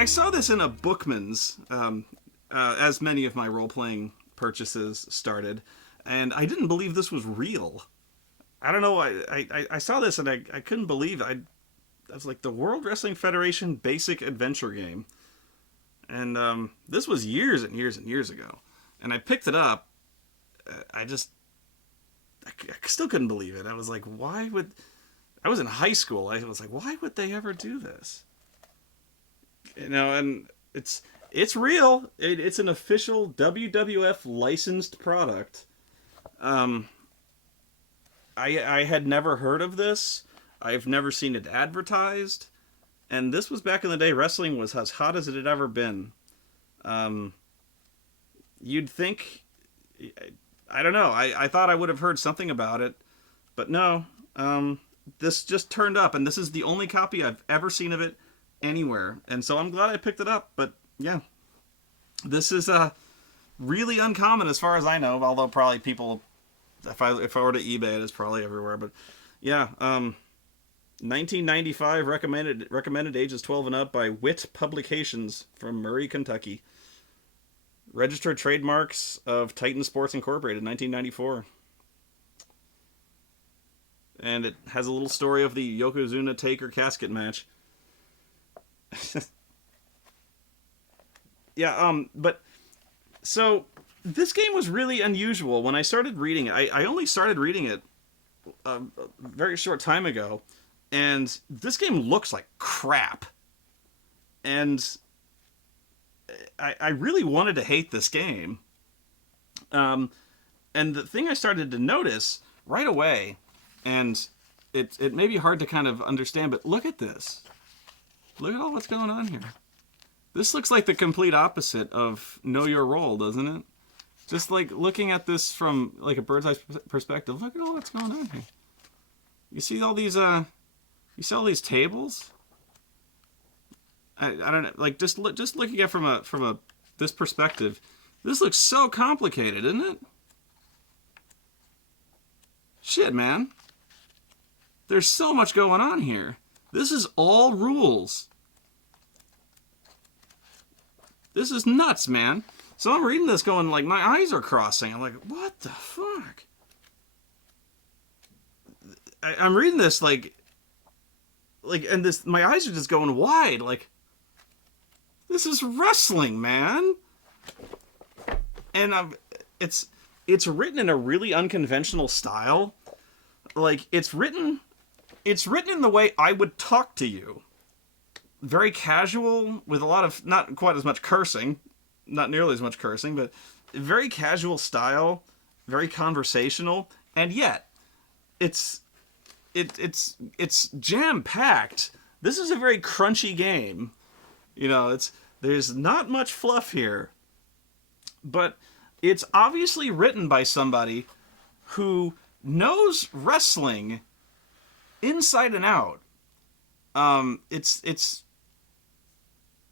I saw this in a Bookman's, as many of my role playing purchases started, and I didn't believe this was real. I don't know. I saw this and I couldn't believe it. I was like, the World Wrestling Federation basic adventure game. And this was years and years and years ago. And I picked it up. I just, I still couldn't believe it. I was like, why would, I was in high school. I was like, why would they ever do this? And it's real. It's an official WWF licensed product. I had never heard of this. I've never seen it advertised. And this was back in the day. Wrestling was as hot as it had ever been. You'd think... I don't know. I thought I would have heard something about it. But no. This just turned up. And this is the only copy I've ever seen of it anywhere. And so I'm glad I picked it up. But yeah. This is really uncommon as far as I know. Although probably people... If I were to eBay it, it's probably everywhere. But yeah, 1995, recommended ages 12 and up by Wit Publications from Murray, Kentucky. Registered trademarks of Titan Sports Incorporated, 1994. And it has a little story of the Yokozuna Taker casket match. Yeah, but so this game was really unusual. When I started reading it, I only started reading it a very short time ago, and this game looks like crap. And I really wanted to hate this game. And the thing I started to notice right away, and it may be hard to kind of understand, but look at this. Look at all what's going on here. This looks like the complete opposite of Know Your Role, doesn't it? Just like looking at this from like a bird's eye perspective, look at all that's going on here. You see all these tables? I don't know, like just looking at from a this perspective, this looks so complicated, isn't it? Shit, man. There's so much going on here. This is all rules. This is nuts, man. So I'm reading this going, like, my eyes are crossing. I'm like, what the fuck? I'm reading this, like, and this, my eyes are just going wide. Like, this is wrestling, man. And it's written in a really unconventional style. Like, it's written in the way I would talk to you. Very casual, with a lot of, not quite as much cursing. Not nearly as much cursing, but very casual style, very conversational, and yet it's jam-packed. This is a very crunchy game. You know, there's not much fluff here. But it's obviously written by somebody who knows wrestling inside and out.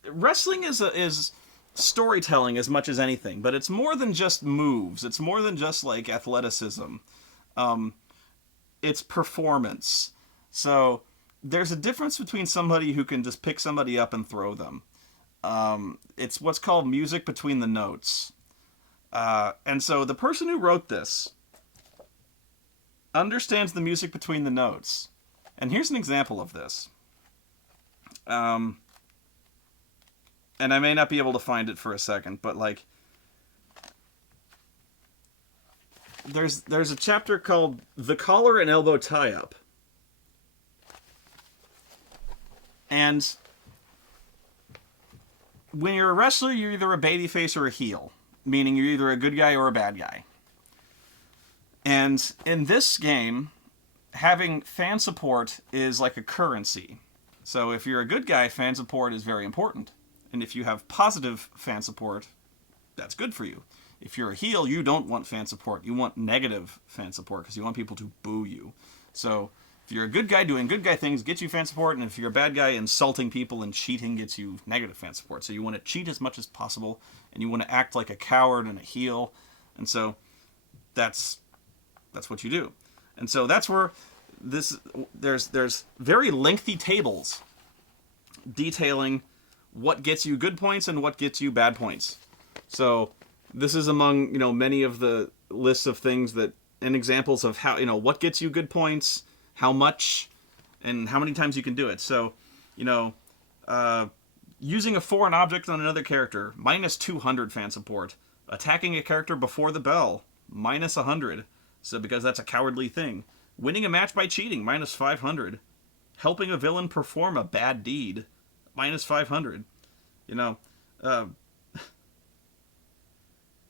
Wrestling is storytelling as much as anything, but it's more than just moves. It's more than just like athleticism. It's performance. So there's a difference between somebody who can just pick somebody up and throw them. It's what's called music between the notes. And so the person who wrote this understands the music between the notes. And here's an example of this. And I may not be able to find it for a second, but like, there's a chapter called The Collar and Elbow Tie-Up. And when you're a wrestler, you're either a babyface or a heel, meaning you're either a good guy or a bad guy. And in this game, having fan support is like a currency. So if you're a good guy, fan support is very important. And if you have positive fan support, that's good for you. If you're a heel, you don't want fan support. You want negative fan support because you want people to boo you. So if you're a good guy doing good guy things, gets you fan support. And if you're a bad guy, insulting people and cheating gets you negative fan support. So you want to cheat as much as possible. And you want to act like a coward and a heel. And so that's what you do. And so that's where there's very lengthy tables detailing what gets you good points and what gets you bad points. So this is among, many of the lists of things that, and examples of how, what gets you good points, how much, and how many times you can do it. So, using a foreign object on another character, minus 200 fan support. Attacking a character before the bell, minus 100. So because that's a cowardly thing. Winning a match by cheating, minus 500. Helping a villain perform a bad deed, minus 500.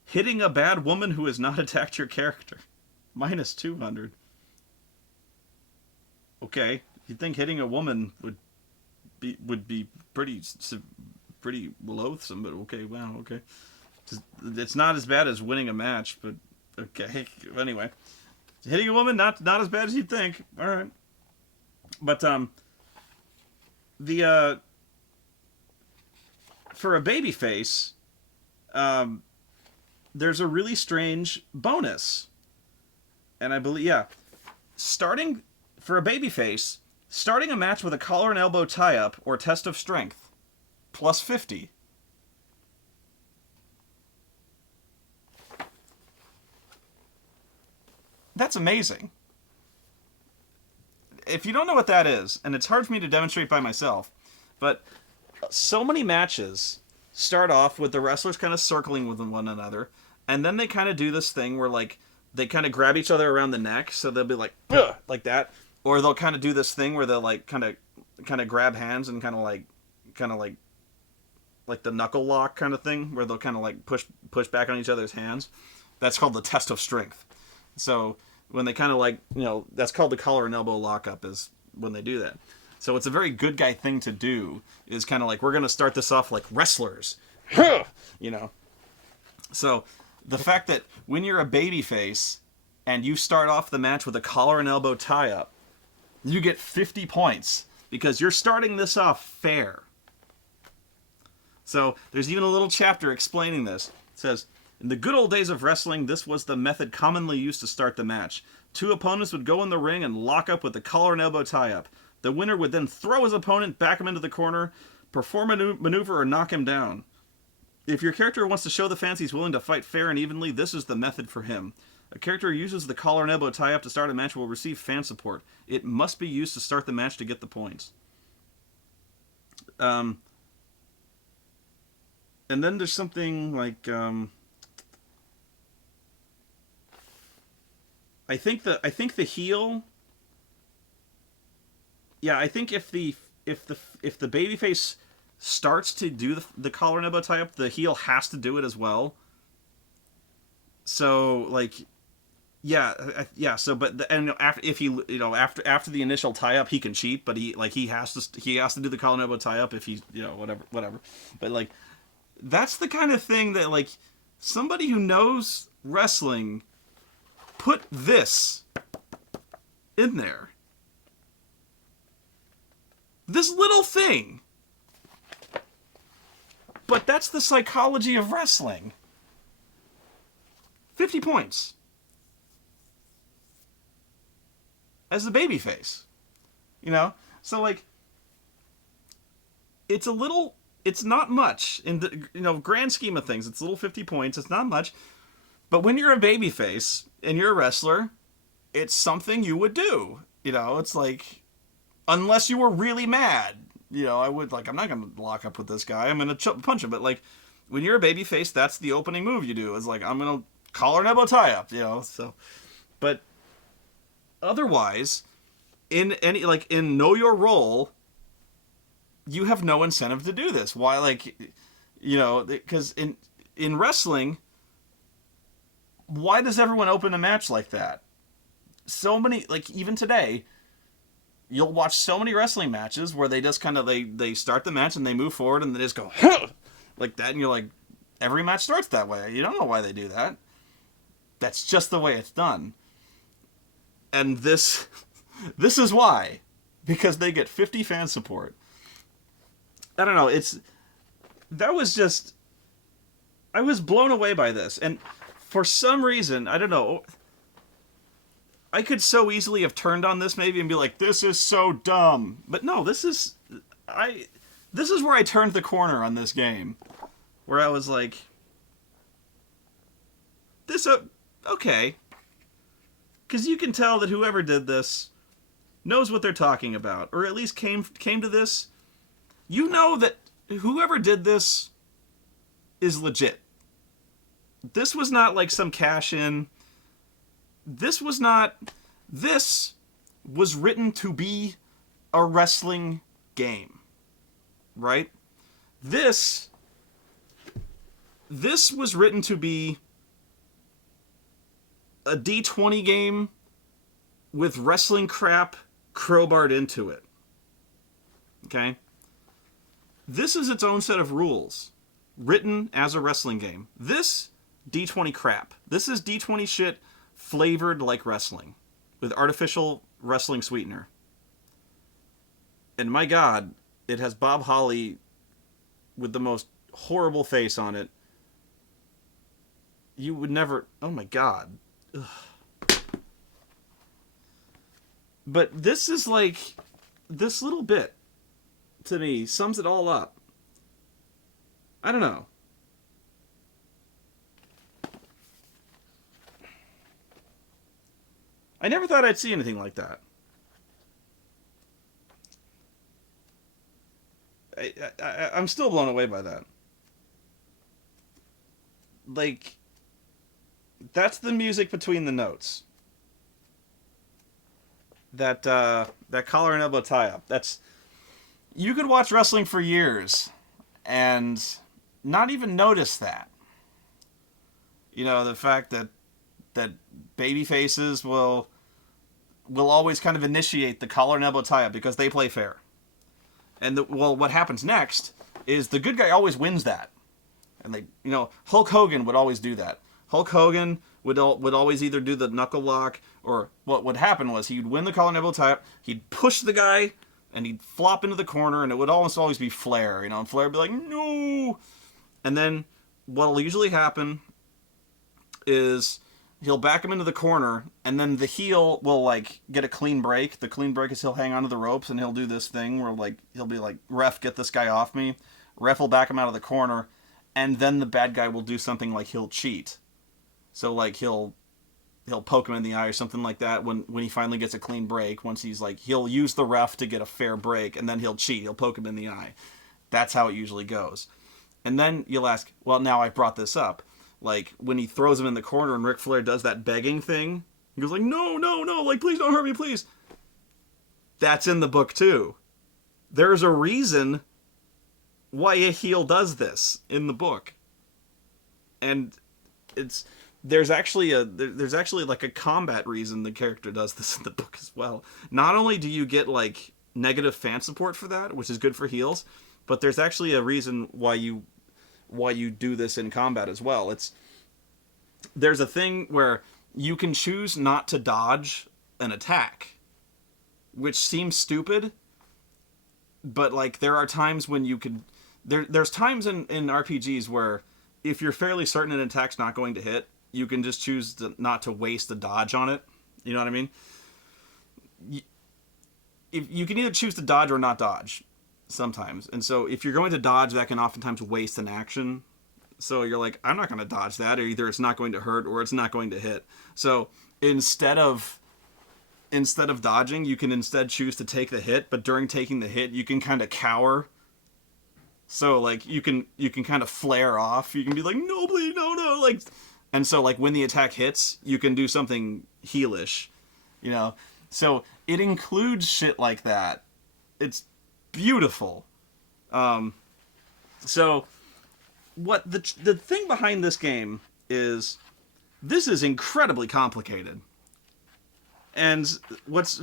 Hitting a bad woman who has not attacked your character, minus 200. Okay, you'd think hitting a woman would be pretty loathsome, but okay, wow, okay. It's not as bad as winning a match, but okay. Anyway, hitting a woman, not as bad as you'd think. All right, but for a babyface, there's a really strange bonus, and I believe starting for a babyface, starting a match with a collar and elbow tie-up or test of strength, plus 50. That's amazing. If you don't know what that is, and it's hard for me to demonstrate by myself, but so many matches start off with the wrestlers kind of circling with one another, and then they kind of do this thing where, like, they kind of grab each other around the neck, so they'll be like, ugh, like that, or they'll kind of do this thing where they'll like kind of grab hands and kind of like the knuckle lock kind of thing, where they'll kind of like push back on each other's hands. That's called the test of strength. So when they kind of like, that's called the collar and elbow lockup, is when they do that. So it's a very good guy thing to do, is kind of like, we're going to start this off like wrestlers, So the fact that when you're a babyface and you start off the match with a collar and elbow tie-up, you get 50 points because you're starting this off fair. So there's even a little chapter explaining this. It says, in the good old days of wrestling, this was the method commonly used to start the match. Two opponents would go in the ring and lock up with the collar and elbow tie-up. The winner would then throw his opponent, back him into the corner, perform a maneuver, or knock him down. If your character wants to show the fans he's willing to fight fair and evenly, this is the method for him. A character who uses the collar and elbow tie-up to start a match will receive fan support. It must be used to start the match to get the points. And then there's something like, I think the heel. Yeah, I think if the babyface starts to do the collar and elbow tie-up, the heel has to do it as well. So like, yeah. So, but after the initial tie-up, he can cheat, but he has to do the collar and elbow tie-up if he's whatever. But like, that's the kind of thing that, like, somebody who knows wrestling put this in there. This little thing. But that's the psychology of wrestling. 50 points. As the babyface. So like, it's not much in the grand scheme of things. It's a little 50 points. It's not much. But when you're a babyface and you're a wrestler, it's something you would do. It's like, unless you were really mad, I would, like, I'm not going to lock up with this guy. I'm going to punch him. But like, when you're a babyface, that's the opening move you do. It's like, I'm going to collar and elbow tie up, so. But otherwise, in Know Your Role, you have no incentive to do this. Why? Like, because in wrestling, why does everyone open a match like that? So many, like, even today, you'll watch so many wrestling matches where they just kind of, they start the match and they move forward and they just go, like that, and you're like, every match starts that way. You don't know why they do that. That's just the way it's done. And this is why. Because they get 50 fan support. I don't know, I was blown away by this, and for some reason, I don't know, I could so easily have turned on this maybe and be like, this is so dumb. But no, this is where I turned the corner on this game, where I was like, this okay, because you can tell that whoever did this knows what they're talking about, or at least came to this. You know that whoever did this is legit. This was not like some cash in. This was not. This was written to be a wrestling game, right? This was written to be a D20 game with wrestling crap crowbarred into it. Okay? This is its own set of rules, written as a wrestling game. This D20 crap. This is D20 shit flavored like wrestling, with artificial wrestling sweetener. And my God, it has Bob Holly with the most horrible face on it. You would never... Oh my God. Ugh. But this is like... This little bit, to me, sums it all up. I don't know. I never thought I'd see anything like that. I'm still blown away by that. Like, that's the music between the notes. That collar and elbow tie-up. That's... You could watch wrestling for years and not even notice that. You know, the fact that baby faces will always kind of initiate the collar and elbow tie-up because they play fair. And what happens next is the good guy always wins that. And they, you know, Hulk Hogan would always do that. Hulk Hogan would always either do the knuckle lock, or what would happen was he'd win the collar and elbow tie-up, he'd push the guy, and he'd flop into the corner, and it would almost always be Flair, you know, and Flair would be like, no! And then what'll usually happen is he'll back him into the corner, and then the heel will, like, get a clean break. The clean break is he'll hang onto the ropes, and he'll do this thing where, like, he'll be like, ref, get this guy off me. Ref will back him out of the corner, and then the bad guy will do something like he'll cheat. So, like, he'll poke him in the eye or something like that when he finally gets a clean break. Once he's, like, he'll use the ref to get a fair break, and then he'll cheat. He'll poke him in the eye. That's how it usually goes. And then you'll ask, well, now I've brought this up. Like, when he throws him in the corner and Ric Flair does that begging thing, he goes like, no, like, please don't hurt me, please. That's in the book, too. There's a reason why a heel does this in the book. And there's actually like a combat reason the character does this in the book as well. Not only do you get, like, negative fan support for that, which is good for heels, but there's actually a reason why you do this in combat as well. There's a thing where you can choose not to dodge an attack, which seems stupid, but, like, there are times when you could... There's times in RPGs where if you're fairly certain an attack's not going to hit, you can just choose not to waste a dodge on it. You know what I mean? You can either choose to dodge or not dodge sometimes. And so if you're going to dodge, that can oftentimes waste an action. So you're like, I'm not going to dodge that. Or either it's not going to hurt or it's not going to hit. So instead of dodging, you can instead choose to take the hit. But during taking the hit, you can kind of cower. So, like, you can kind of flare off. You can be like, no, please, no, like... And so, like, when the attack hits, you can do something heelish, you know? So, it includes shit like that. It's beautiful. So, what the thing behind this game is, this is incredibly complicated. And what's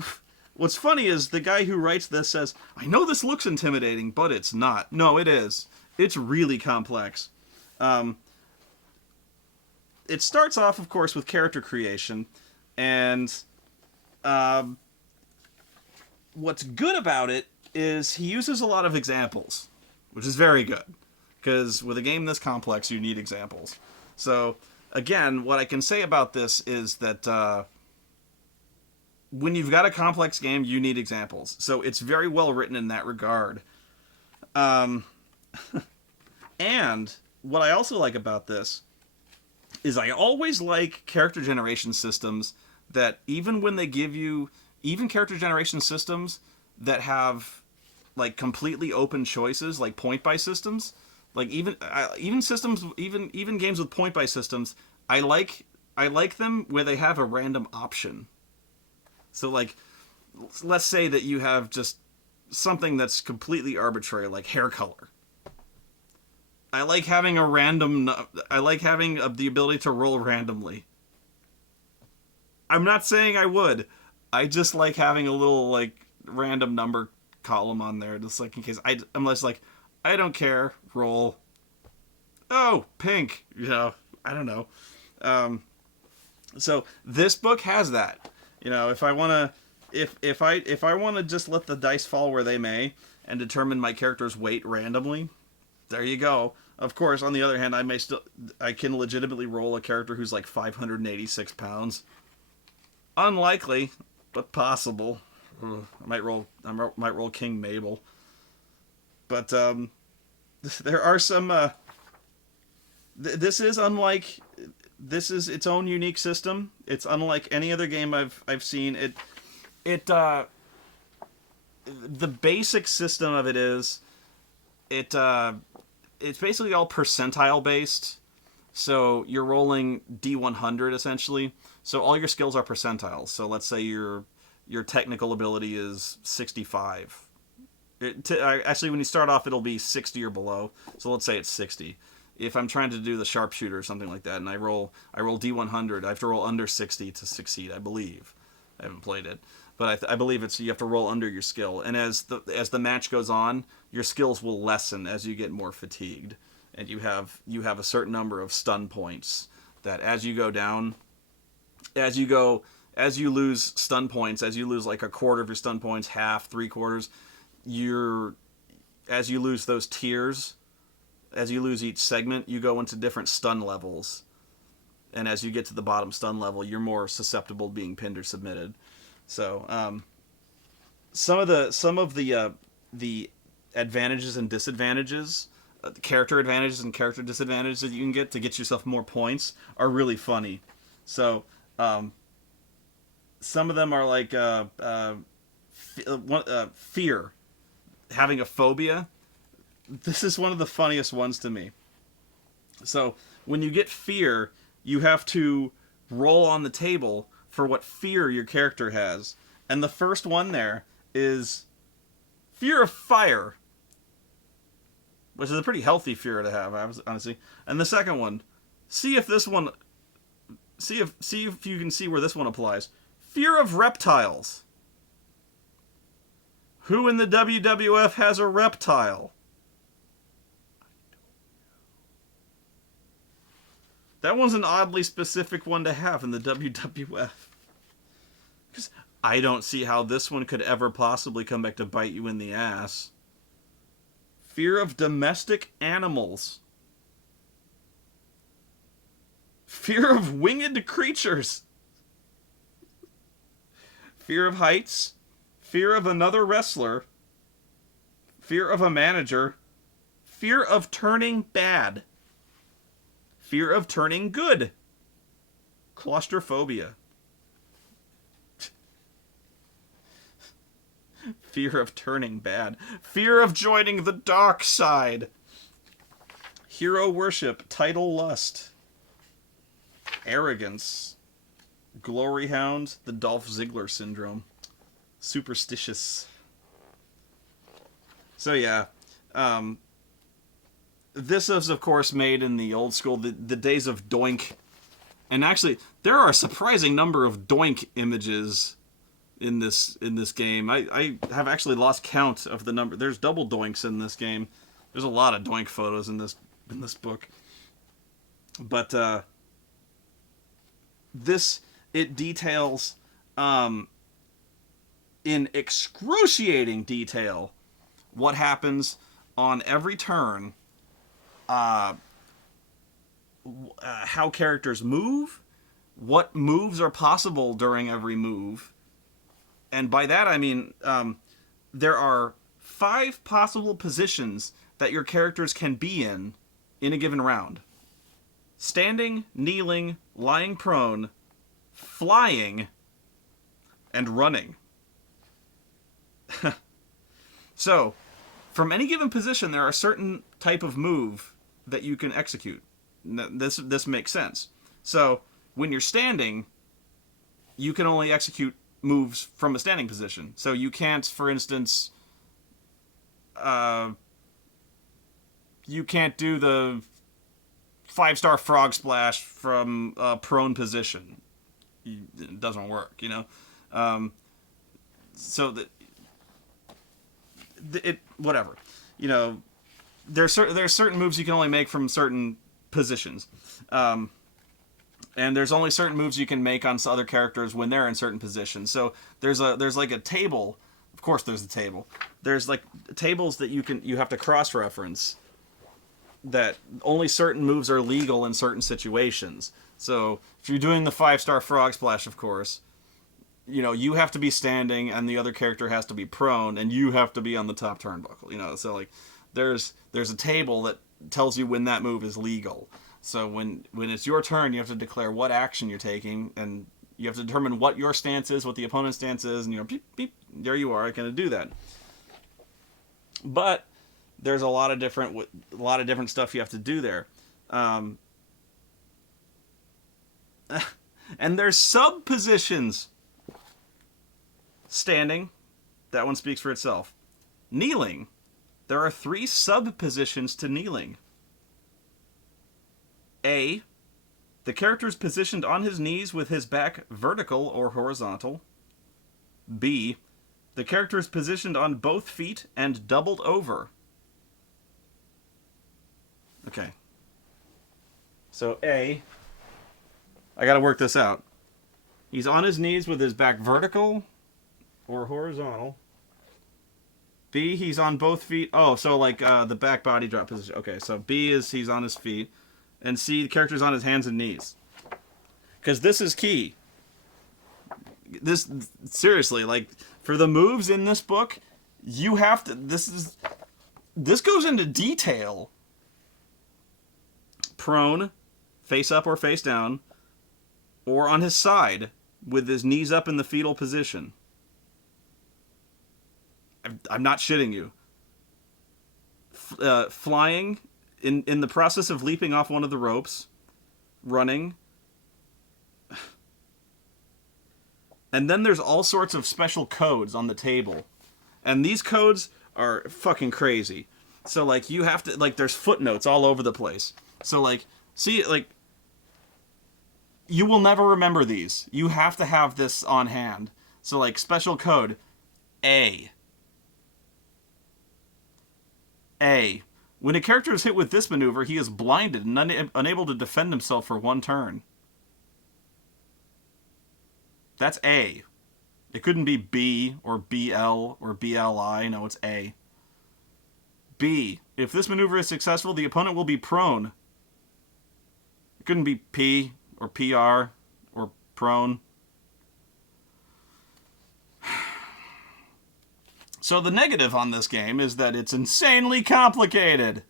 funny is the guy who writes this says, I know this looks intimidating, but it's not. No, it is. It's really complex. It starts off, of course, with character creation, and what's good about it is he uses a lot of examples, which is very good, because with a game this complex, you need examples. So, again, what I can say about this is that when you've got a complex game, you need examples. So it's very well written in that regard. Um, and what I also like about this is I always like character generation systems that even when they give you even character generation systems that have like completely open choices, like point by systems, like even systems, even games with point by systems, I like I like them where they have a random option. So like, let's say that you have just something that's completely arbitrary, like hair color. I like having a random. I like having the ability to roll randomly. I'm not saying I would. I just like having a little like random number column on there, just like in case I'm less like, I don't care. Roll. Oh, pink. I don't know. Um, so this book has that. If I want to, if I want to just let the dice fall where they may and determine my character's weight randomly, there you go. Of course, on the other hand, I can legitimately roll a character who's like 586 pounds. Unlikely, but possible. I might roll King Mabel. But there are some. This is unlike. This is its own unique system. It's unlike any other game I've seen. The basic system of it is it it's basically all percentile based. So you're rolling D100 essentially. So all your skills are percentiles. So let's say your technical ability is 65. Actually, when you start off, it'll be 60 or below. So let's say it's 60. If I'm trying to do the sharpshooter or something like that, and I roll D100, I have to roll under 60 to succeed. I believe. I haven't played it, but I believe you have to roll under your skill. And as the match goes on, your skills will lessen as you get more fatigued, and you have a certain number of stun points that as you go down, as you lose stun points, as you lose like a quarter of your stun points, half, three quarters, as you lose those tiers, as you lose each segment, you go into different stun levels. And as you get to the bottom stun level, you're more susceptible to being pinned or submitted. So some of the advantages and disadvantages, character advantages and character disadvantages that you can get to get yourself more points are really funny. So some of them are like fear, having a phobia. This is one of the funniest ones to me. So when you get fear, you have to roll on the table for what fear your character has. And the first one there is fear of fire, which is a pretty healthy fear to have, honestly. And the second one, see if you can see where this one applies. Fear of reptiles. Who in the WWF has a reptile? That one's an oddly specific one to have in the WWF. Because I don't see how this one could ever possibly come back to bite you in the ass. Fear of domestic animals. Fear of winged creatures. Fear of heights. Fear of another wrestler. Fear of a manager. Fear of turning bad. Fear of turning good. Claustrophobia. Fear of turning bad. Fear of joining the dark side. Hero worship. Title lust. Arrogance. Glory hound. The Dolph Ziggler syndrome. Superstitious. So yeah. This is, of course, made in the old school, the days of Doink. And actually, there are a surprising number of Doink images in this game. I have actually lost count of the number. There's double Doinks in this game. There's a lot of Doink photos in this book. But it details in excruciating detail what happens on every turn. How characters move, what moves are possible during every move, and by that I mean there are 5 possible positions that your characters can be in a given round. Standing, kneeling, lying prone, flying, and running. So, from any given position, there are certain type of move that you can execute. This makes sense. So, when you're standing, you can only execute moves from a standing position. So you can't, for instance, you can't do the 5-star frog splash from a prone position. It doesn't work, you know? So that it whatever, you know, there's certain moves you can only make from certain positions, and there's only certain moves you can make on other characters when they're in certain positions. So there's like a table. Of course, there's a table. There's like tables that you have to cross reference. That only certain moves are legal in certain situations. So if you're doing the 5-star frog splash, of course, you know, you have to be standing and the other character has to be prone and you have to be on the top turnbuckle, you know. So like there's a table that tells you when that move is legal. So when it's your turn, you have to declare what action you're taking, and you have to determine what your stance is, what the opponent's stance is, and you know, beep, beep, there you are, I can do that. But there's a lot of different stuff you have to do there. And there's sub positions. Standing, that one speaks for itself. Kneeling, there are 3 sub positions to kneeling. A, the character is positioned on his knees with his back vertical or horizontal. B, the character is positioned on both feet and doubled over. Okay. So A, I gotta work this out. He's on his knees with his back vertical or horizontal. B, he's on both feet. Oh, so like the back body drop position. Okay, so B is he's on his feet. And C, the character's on his hands and knees. Because this is key. This, seriously, like, for the moves in this book, you have to, this goes into detail. Prone, face up or face down, or on his side, with his knees up in the fetal position. I'm not shitting you. Flying, in the process of leaping off one of the ropes, running. And then there's all sorts of special codes on the table. And these codes are fucking crazy. So, like, you have to, like, there's footnotes all over the place. So, like, see, like, you will never remember these. You have to have this on hand. So, like, special code A. A. When a character is hit with this maneuver, he is blinded and unable to defend himself for 1 turn. That's A. It couldn't be B or BL or BLI. No, it's A. B. If this maneuver is successful, the opponent will be prone. It couldn't be P or PR or prone. So the negative on this game is that it's insanely complicated.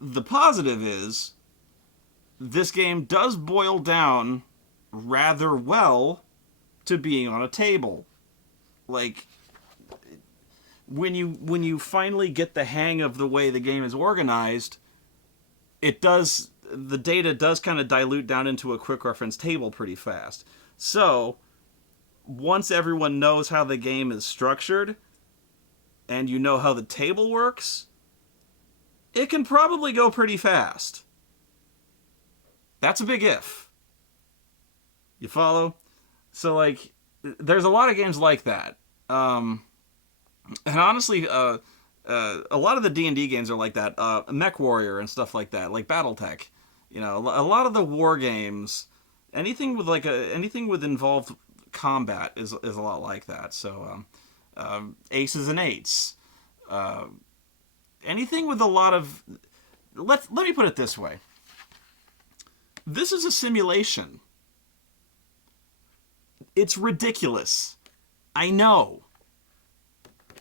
The positive is this game does boil down rather well to being on a table. Like, when you finally get the hang of the way the game is organized, the data does kind of dilute down into a quick reference table pretty fast. So once everyone knows how the game is structured, and you know how the table works, it can probably go pretty fast. That's a big if. You follow? So, like, there's a lot of games like that. And honestly, a lot of the D&D games are like that. Mech Warrior and stuff like that, like BattleTech. You know, a lot of the war games, anything with involved combat is a lot like that. So aces and eights, anything with a lot of, let me put it this way, this is a simulation. It's ridiculous, I know,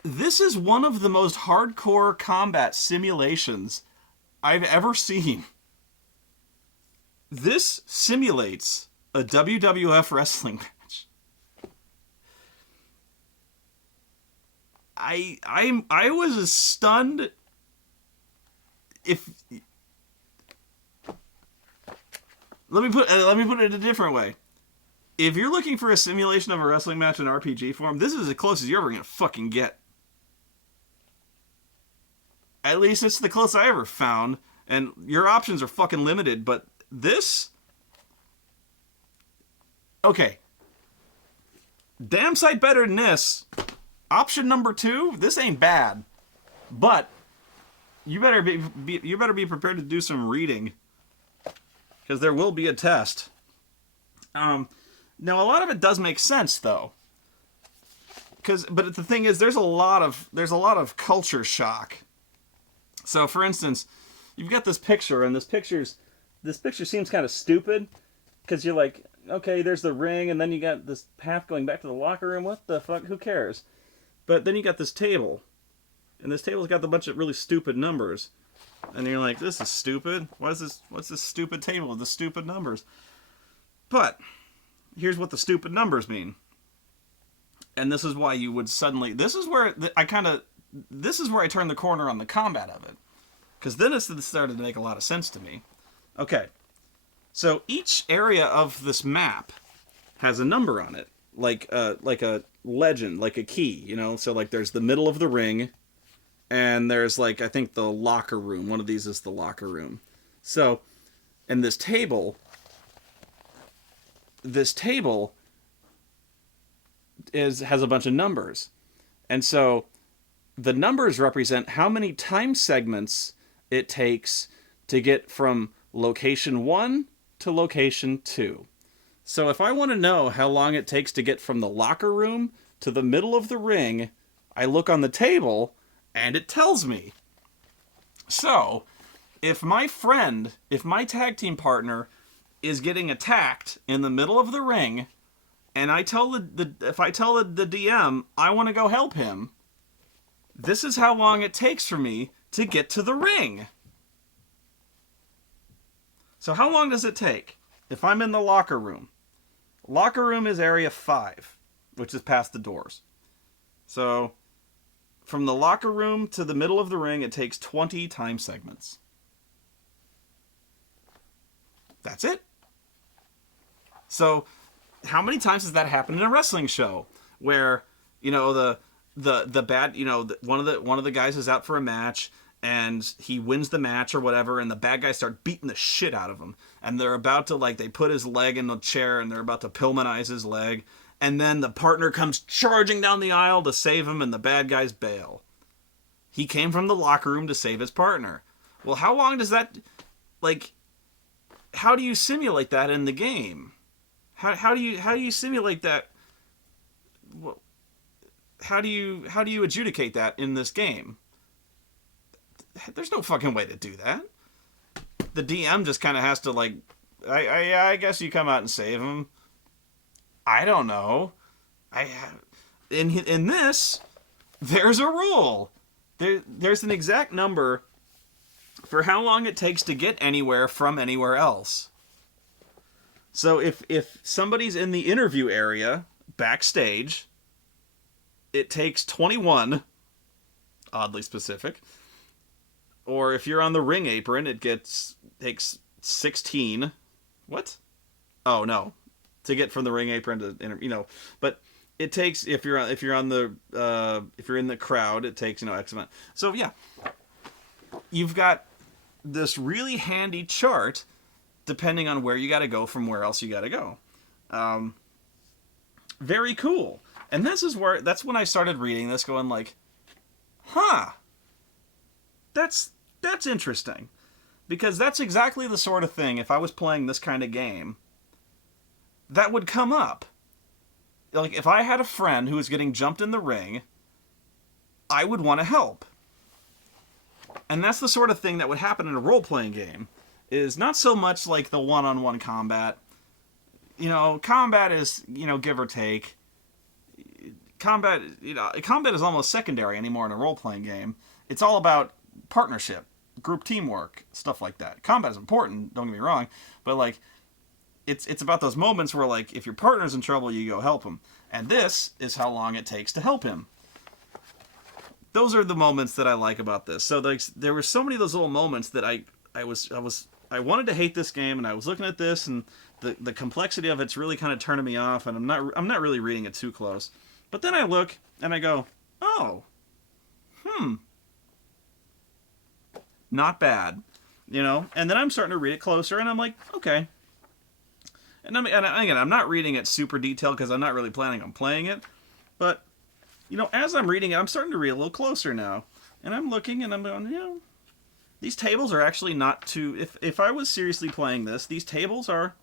This is one of the most hardcore combat simulations I've ever seen. This simulates a WWF wrestling match. I was as stunned. If let me put it a different way. If you're looking for a simulation of a wrestling match in RPG form, this is as close as you're ever gonna fucking get. At least it's the closest I ever found, and your options are fucking limited, but this... Okay. Damn sight better than this. Option number 2, this ain't bad. But you better be prepared to do some reading, because there will be a test. Now a lot of it does make sense though. But the thing is, there's a lot of culture shock. So, for instance, you've got this picture, and this picture seems kind of stupid, because you're like, okay, there's the ring, and then you got this path going back to the locker room. What the fuck? Who cares? But then you got this table, and this table's got a bunch of really stupid numbers, and you're like, this is stupid. What's this stupid table with the stupid numbers? But here's what the stupid numbers mean, and this is why you would suddenly. This is where I turned the corner on the combat of it. Because then it started to make a lot of sense to me. Okay. So each area of this map has a number on it. Like a legend, like a key, you know? So like there's the middle of the ring, and there's like, I think the locker room. One of these is the locker room. So, and this table has a bunch of numbers. And so the numbers represent how many time segments it takes to get from location 1 to location 2. So if I want to know how long it takes to get from the locker room to the middle of the ring, I look on the table and it tells me. So if my tag team partner is getting attacked in the middle of the ring, and if I tell the DM I want to go help him, this is how long it takes for me to get to the ring. So how long does it take? If I'm in the locker room. Locker room is area 5, which is past the doors. So from the locker room to the middle of the ring, it takes 20 time segments. That's it. So how many times has that happened in a wrestling show where, you know, the bad, you know, one of the guys is out for a match, and he wins the match or whatever, and the bad guys start beating the shit out of him, and they're about to, like, they put his leg in the chair and they're about to Pillmanize his leg, and then the partner comes charging down the aisle to save him, and the bad guys bail. He came from the locker room to save his partner. Well, how long does that, like, how do you simulate that in the game? How do you simulate that? How do you adjudicate that in this game? There's no fucking way to do that. The DM just kind of has to, like, I guess you come out and save him. I don't know. In this, there's a rule. There's an exact number for how long it takes to get anywhere from anywhere else. So if somebody's in the interview area backstage, it takes 21, oddly specific. Or if you're on the ring apron, it takes 16. What? Oh no, to get from the ring apron to, you know. But it takes, if you're in the crowd, it takes, you know, X amount. So yeah, you've got this really handy chart depending on where you got to go from where else you got to go. Very cool. And that's when I started reading this, going like, huh, that's interesting. Because that's exactly the sort of thing, if I was playing this kind of game, that would come up. Like, if I had a friend who was getting jumped in the ring, I would want to help. And that's the sort of thing that would happen in a role-playing game, is not so much like the one-on-one combat. You know, combat is, you know, give or take. combat, combat is almost secondary anymore in a role-playing game. It's all about partnership, group teamwork, stuff like that. Combat is important, don't get me wrong, but like it's about those moments where like if your partner's in trouble, you go help him. And this is how long it takes to help him. Those are the moments that I like about this. So like there were so many of those little moments that I wanted to hate this game, and I was looking at this, and the complexity of it's really kind of turning me off, and I'm not really reading it too close. But then I look and I go, oh, not bad, And then I'm starting to read it closer, and I'm like, okay. And again, I'm not reading it super detailed because I'm not really planning on playing it, but as I'm reading it, I'm starting to read a little closer now, and I'm looking and I'm going, these tables are actually not too. If I was seriously playing this, these tables are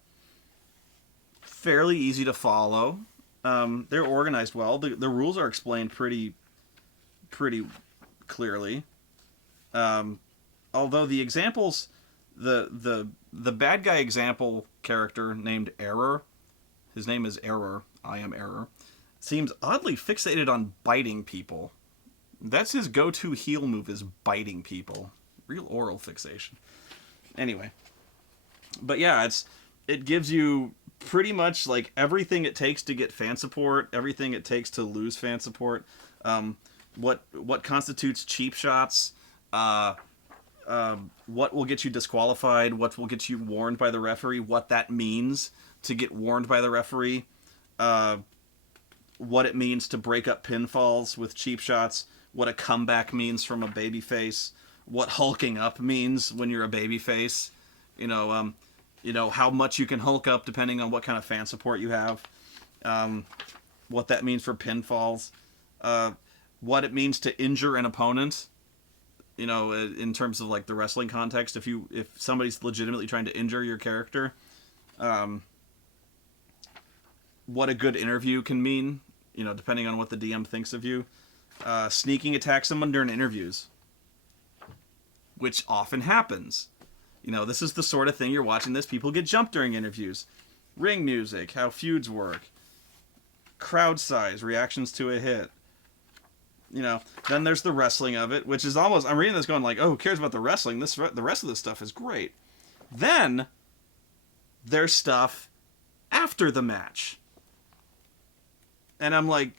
fairly easy to follow. They're organized well. The rules are explained pretty clearly. Although the examples, the bad guy example character named Error, his name is Error. I am Error. Seems oddly fixated on biting people. That's his go-to heel move, is biting people. Real oral fixation. Anyway, but yeah, it gives you pretty much like everything it takes to get fan support, everything it takes to lose fan support, what constitutes cheap shots, what will get you disqualified, what will get you warned by the referee, what that means to get warned by the referee, what it means to break up pinfalls with cheap shots, what a comeback means from a babyface, what hulking up means when you're a babyface, how much you can hulk up depending on what kind of fan support you have, what that means for pinfalls, what it means to injure an opponent, in terms of like the wrestling context. If somebody's legitimately trying to injure your character, what a good interview can mean, depending on what the DM thinks of you. Sneaking attack someone during interviews, which often happens. This is the sort of thing you're watching this. People get jumped during interviews. Ring music, how feuds work. Crowd size, reactions to a hit. Then there's the wrestling of it, which is almost, I'm reading this going like, oh, who cares about the wrestling? The rest of this stuff is great. Then there's stuff after the match. And I'm like,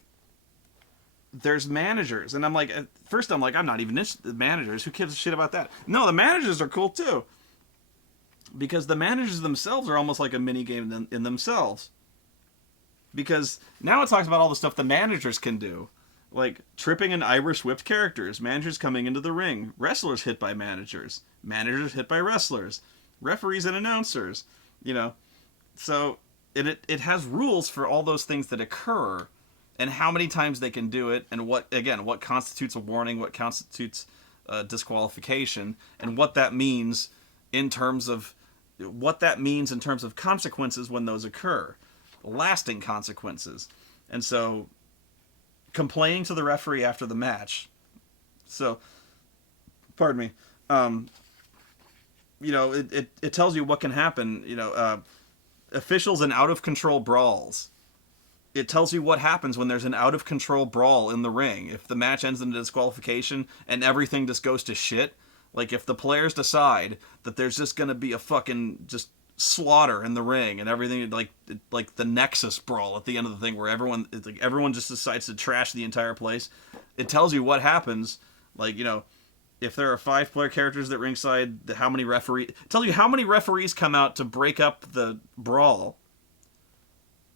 there's managers. And I'm like, at first I'm like, I'm not even interested in managers. Who gives a shit about that? No, the managers are cool too. Because the managers themselves are almost like a mini game in themselves. Because now it talks about all the stuff the managers can do. Like tripping and Irish whipped characters, managers coming into the ring, wrestlers hit by managers hit by wrestlers, referees and announcers, So it has rules for all those things that occur, and how many times they can do it, and what constitutes a warning, what constitutes disqualification, and what that means in terms of consequences when those occur, lasting consequences. And so complaining to the referee after the match. So, pardon me. It tells you what can happen. Officials in out of control brawls. It tells you what happens when there's an out of control brawl in the ring. If the match ends in a disqualification and everything just goes to shit, like if the players decide that there's just gonna be a fucking just slaughter in the ring and everything, like the Nexus brawl at the end of the thing where everyone just decides to trash the entire place. It tells you what happens, if there are 5 player characters at ringside, how many referees. It tells you how many referees come out to break up the brawl.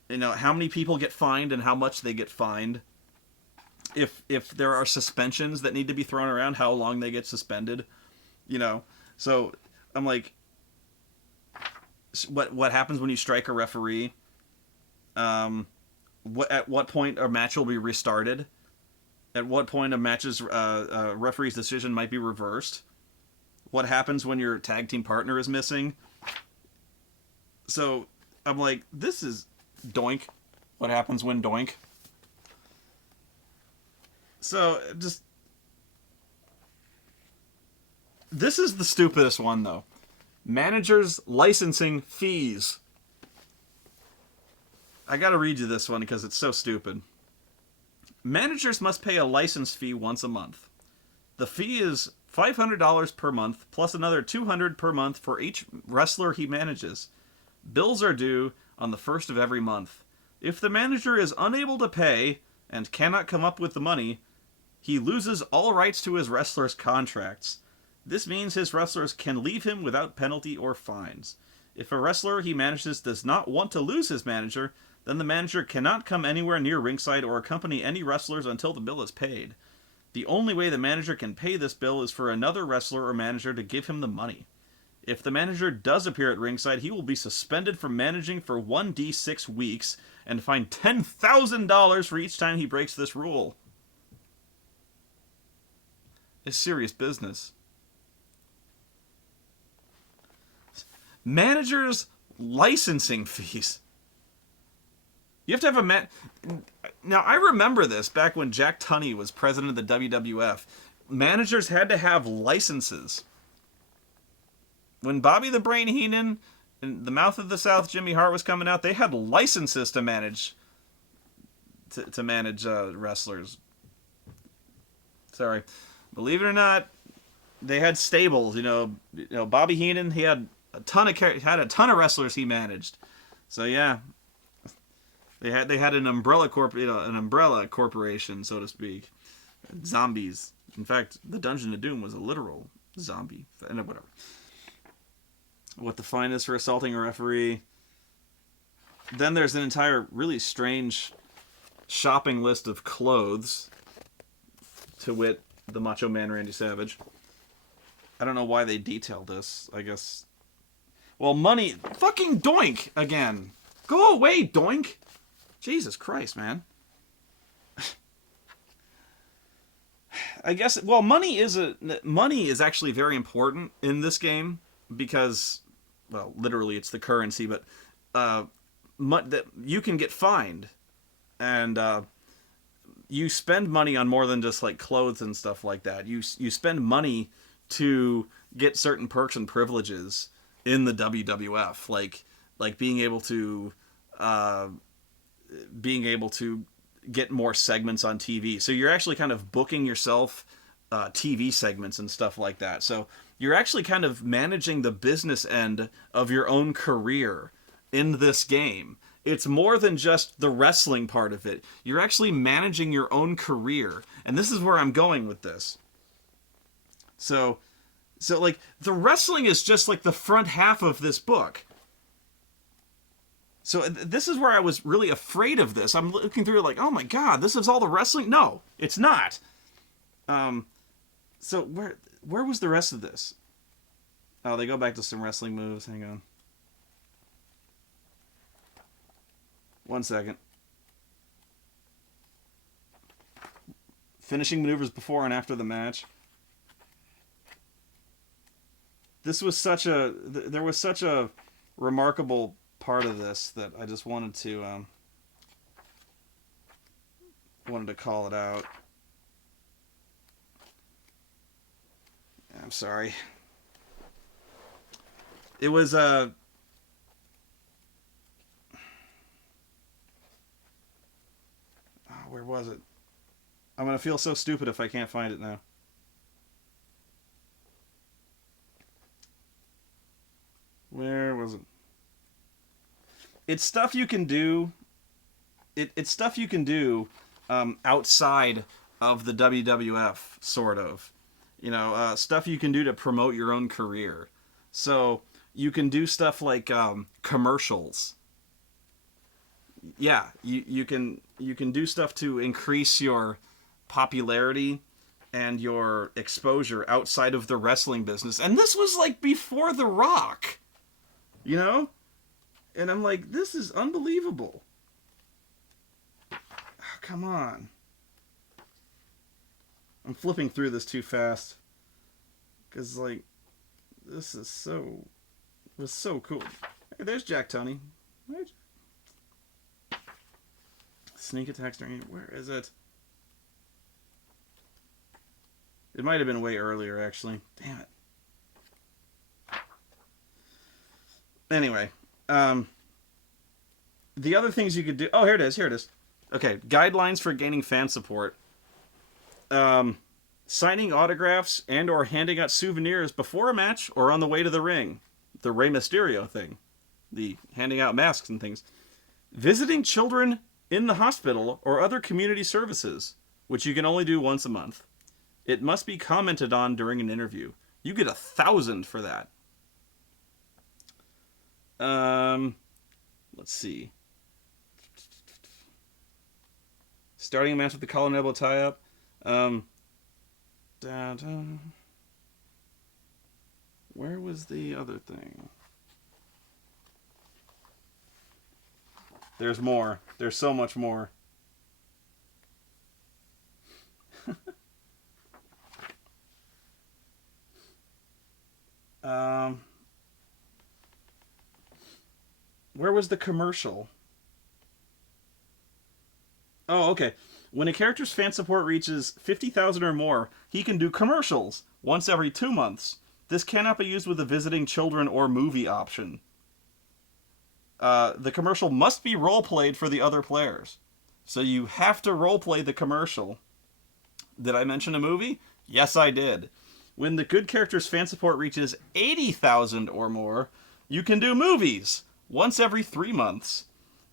How many people get fined and how much they get fined. If there are suspensions that need to be thrown around, how long they get suspended. So I'm like, what happens when you strike a referee? At what point a match will be restarted? At what point a match's referee's decision might be reversed? What happens when your tag team partner is missing? So I'm like, this is doink. What happens when doink? So just, this is the stupidest one though. Managers licensing fees. I gotta read you this one because it's so stupid. Managers must pay a license fee once a month. The fee is $500 per month, plus another $200 per month for each wrestler he manages. Bills are due on the first of every month. If the manager is unable to pay and cannot come up with the money, he loses all rights to his wrestlers' contracts. This means his wrestlers can leave him without penalty or fines. If a wrestler he manages does not want to lose his manager, then the manager cannot come anywhere near ringside or accompany any wrestlers until the bill is paid. The only way the manager can pay this bill is for another wrestler or manager to give him the money. If the manager does appear at ringside, he will be suspended from managing for 1d6 weeks and fined $10,000 for each time he breaks this rule. It's serious business. Managers' licensing fees. You have to have a Now, I remember this back when Jack Tunney was president of the WWF. Managers had to have licenses. When Bobby the Brain Heenan and the Mouth of the South Jimmy Hart was coming out, they had licenses to manage wrestlers. Sorry. Believe it or not, they had stables. Bobby Heenan, he had a ton of wrestlers he managed. So yeah, they had an umbrella corporation, so to speak. Zombies. In fact, the Dungeon of Doom was a literal zombie. Whatever. What the fine is for assaulting a referee. Then there's an entire really strange shopping list of clothes, to wit, the Macho Man Randy Savage. I don't know why they detail this. I guess. Well, money. Fucking Doink again. Go away, Doink. Jesus Christ, man. I guess. Well, money is actually very important in this game because, well, literally it's the currency, but that you can get fined, and you spend money on more than just like clothes and stuff like that. You spend money to get certain perks and privileges in the WWF, like being able to get more segments on TV. So you're actually kind of booking yourself TV segments and stuff like that. So you're actually kind of managing the business end of your own career in this game. It's more than just the wrestling part of it. You're actually managing your own career. And this is where I'm going with this. So like, the wrestling is just like the front half of this book. So this is where I was really afraid of this. I'm looking through it like, oh my god, this is all the wrestling? No, it's not. So where was the rest of this? Oh, they go back to some wrestling moves. Hang on. 1 second. Finishing maneuvers before and after the match. There was such a remarkable part of this that I just wanted to call it out. I'm sorry. It was where was it? I'm gonna feel so stupid if I can't find it now. Where was it? It's stuff you can do. It's stuff you can do outside of the WWF, sort of. Stuff you can do to promote your own career. So you can do stuff like commercials. Yeah, you can do stuff to increase your popularity and your exposure outside of the wrestling business. And this was like before The Rock. And I'm like, this is unbelievable. Oh, come on. I'm flipping through this too fast. Because, like, this is so cool. Hey, there's Jack Tunney. Sneak attacks during... Where is it? It might have been way earlier, actually. Damn it. Anyway, the other things you could do... Oh, here it is. Okay, guidelines for gaining fan support. Signing autographs and or handing out souvenirs before a match or on the way to the ring. The Rey Mysterio thing. The handing out masks and things. Visiting children in the hospital or other community services, which you can only do once a month. It must be commented on during an interview. You get 1,000 for that. Let's see. Starting a match with the collar and elbow tie-up. Where was the other thing? There's more. There's so much more. Where was the commercial? Oh, okay. When a character's fan support reaches 50,000 or more, he can do commercials once every 2 months. This cannot be used with the visiting children or movie option. The commercial must be role-played for the other players. So you have to role-play the commercial. Did I mention a movie? Yes, I did. When the good character's fan support reaches 80,000 or more, you can do movies once every 3 months.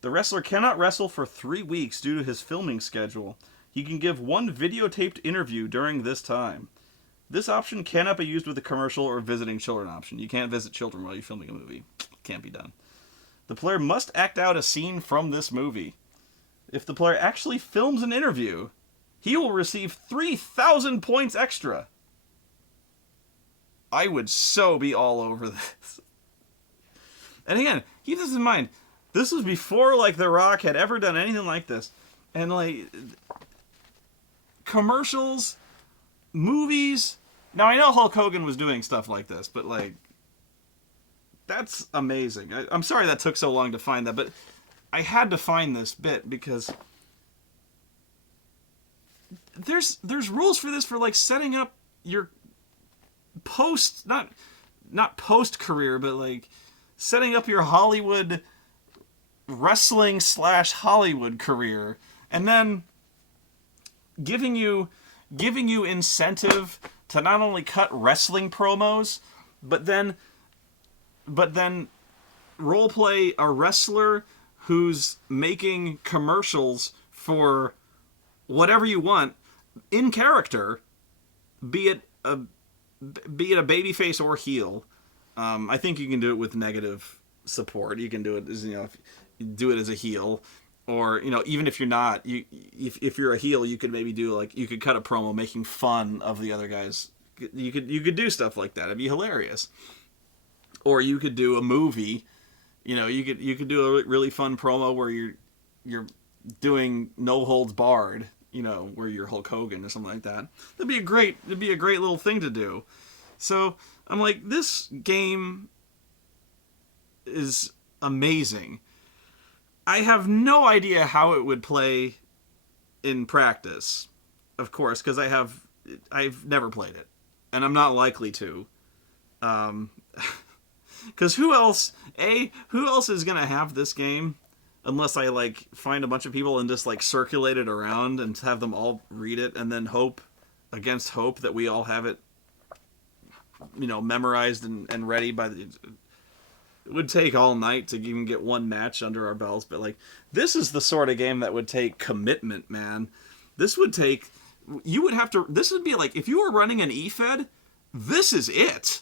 The wrestler cannot wrestle for 3 weeks due to his filming schedule. He can give one videotaped interview during this time. This option cannot be used with the commercial or visiting children option. You can't visit children while you're filming a movie. Can't be done. The player must act out a scene from this movie. If the player actually films an interview, he will receive 3,000 points extra. I would so be all over this. And again, keep this in mind. This was before, like, The Rock had ever done anything like this. And, like, commercials, movies. Now, I know Hulk Hogan was doing stuff like this, but, like, that's amazing. I'm sorry that took so long to find that, but I had to find this bit because there's rules for this, for, like, setting up your post, not post career, but, like, setting up your Hollywood wrestling / Hollywood career, and then giving you incentive to not only cut wrestling promos, but then role play a wrestler who's making commercials for whatever you want in character, be it a babyface or heel. I think you can do it with negative support. You can do it as, if you do it as a heel, or, even if you're not, if you're a heel, you could maybe do, like, you could cut a promo making fun of the other guys. You could do stuff like that. It'd be hilarious. Or you could do a movie. You could do a really fun promo where you're doing no holds barred. Where you're Hulk Hogan or something like that. It'd be a great little thing to do. So I'm like, this game is amazing. I have no idea how it would play in practice, of course, because I've never played it, and I'm not likely to. Because who else is gonna have this game unless I, like, find a bunch of people and just, like, circulate it around and have them all read it, and then hope against hope that we all have it, memorized and ready by the. It would take all night to even get one match under our belts, but, like, this is the sort of game that would take commitment, man. This would be like, if you were running an eFed, this is it.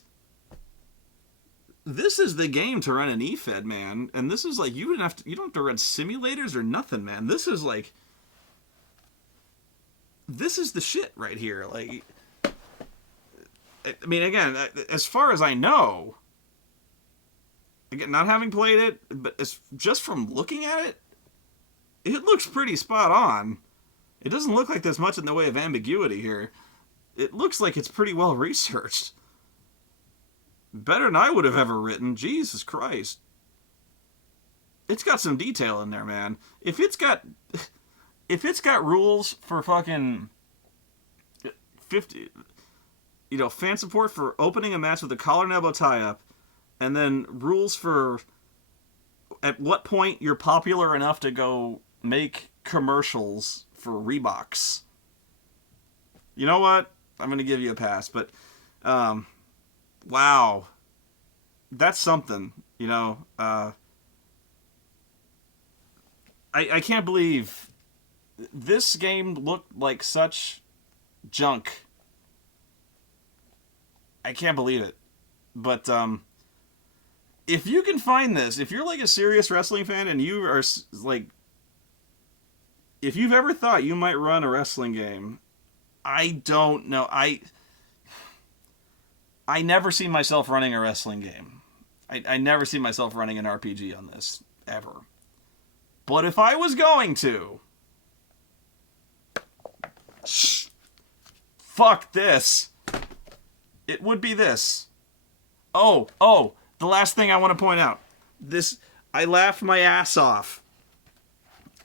This is the game to run an eFed, man. And this is like, you don't have to run simulators or nothing, man. This is like, this is the shit right here. Like, I mean, again, as far as I know, again, not having played it, but just from looking at it, it looks pretty spot on. It doesn't look like there's much in the way of ambiguity here. It looks like it's pretty well researched. Better than I would have ever written. Jesus Christ. It's got some detail in there, man. If it's got rules for fucking 50, fan support for opening a match with a collar and elbow tie-up, and then rules for at what point you're popular enough to go make commercials for Reeboks. You know what? I'm going to give you a pass, but wow. That's something, you know. I can't believe this game looked like such junk. I can't believe it. But if you can find this, if you're like a serious wrestling fan and you are like, if you've ever thought you might run a wrestling game, I don't know. I never see myself running a wrestling game. I never see myself running an RPG on this, ever. But if I was going to, fuck this. It would be this. Oh, the last thing I want to point out. This, I laughed my ass off.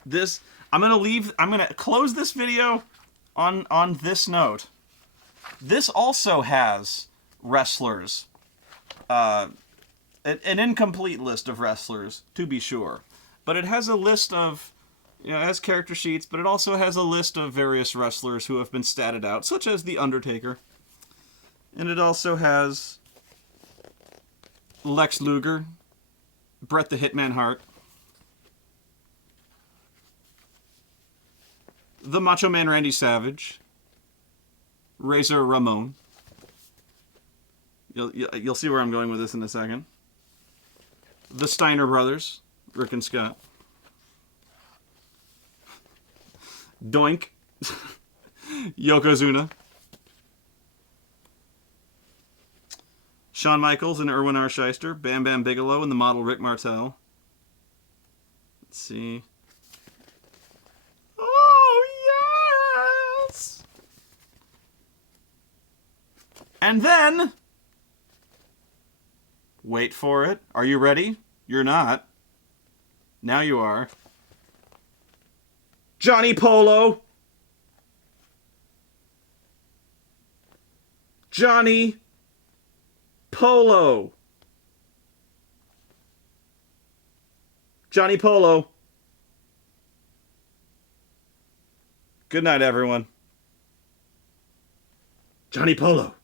This, I'm going to close this video on this note. This also has wrestlers. An incomplete list of wrestlers, to be sure. But it has a list of, you know, it has character sheets, but it also has a list of various wrestlers who have been statted out, such as The Undertaker. And it also has Lex Luger, Bret the Hitman Hart, the Macho Man Randy Savage, Razor Ramon. You'll see where I'm going with this in a second. The Steiner Brothers, Rick and Scott. Doink. Yokozuna. Shawn Michaels and Erwin R. Shyster. Bam Bam Bigelow and the model Rick Martel. Let's see. Oh, yes! And then... wait for it. Are you ready? You're not. Now you are. Johnny Polo. Johnny Polo. Johnny Polo. Good night, everyone. Johnny Polo.